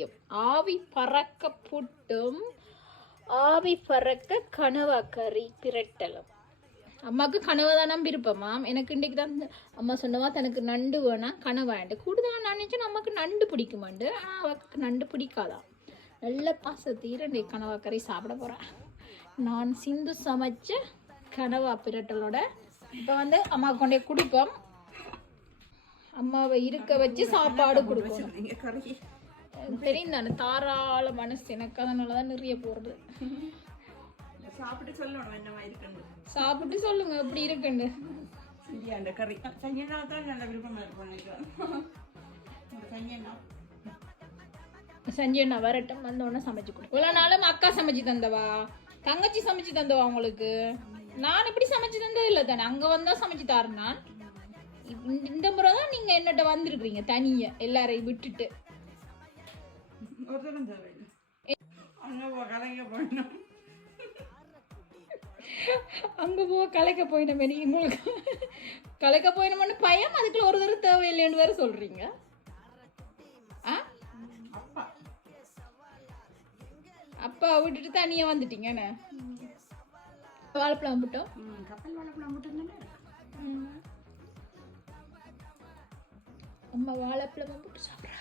தெரியும். ஆவி பறக்க புட்டும் ஆவி பறக்க கனவா கறி பிரட்டலும். அம்மாவுக்கு கனவை தானே விருப்பமாம். எனக்கு இன்றைக்கு தான் அம்மா சொன்னவா தனக்கு நண்டு வேணாம் கனவாண்டு கூடுதலாக நினச்சேன். அம்மாவுக்கு நண்டு பிடிக்குமாண்டு. ஆனால் அவருக்கு நண்டு பிடிக்காதான். நல்ல பாசத்தீர இன்றைக்கு கனவா கறி சாப்பிட போகிறேன். நான் சிந்து சமைச்ச கனவா பிரட்டலோட இப்போ வந்து அம்மாவுக்கு கொண்டே குடிப்போம். அம்மாவை இருக்க வச்சு சாப்பாடு கொடுப்போம். தெரியும் தானே தாராள மனசு எனக்கு. அதனால தான் நிறைய போகிறது. சாப்பிட்டு சொல்லணும் என்னமா இருக்குன்னு. சாப்பிட்டு சொல்லுங்க எப்படி இருக்குன்னு. அந்த கறி சஞ்சனா தான் நல்ல விருப்பமா இருக்கும். சஞ்சனா வரட்டும் வந்தோடனே சமைச்சு கொடு. இவ்வளோ நாளும் அக்கா சமைச்சு தந்தவா தங்கச்சி சமைச்சு தந்தவா உங்களுக்கு? நான் எப்படி சமைச்சு தந்தது இல்லை தானே. அங்கே வந்தா சமைச்சு தாரு. நான் இந்த முறை தான் நீங்க என்னட்ட வந்திருக்கிறீங்க தனியா எல்லாரையும் விட்டுட்டு. அங்க போ கலைக்க போயினமே. உங்களுக்கு கலைக்க போயினோம்னு பயம். அதுக்குள்ள ஒரு தடவை தேவையில்லைன்னு வேற சொல்றீங்க. அப்பா விட்டுட்டு தனியா வந்துட்டீங்கன்னு. வாழைப்பழம் போட்டோம். கப்பல் வாழைப்பழம் போட்டோம். அம்மா வாழைப்பழம் போட்டு சாப்பிட்றா.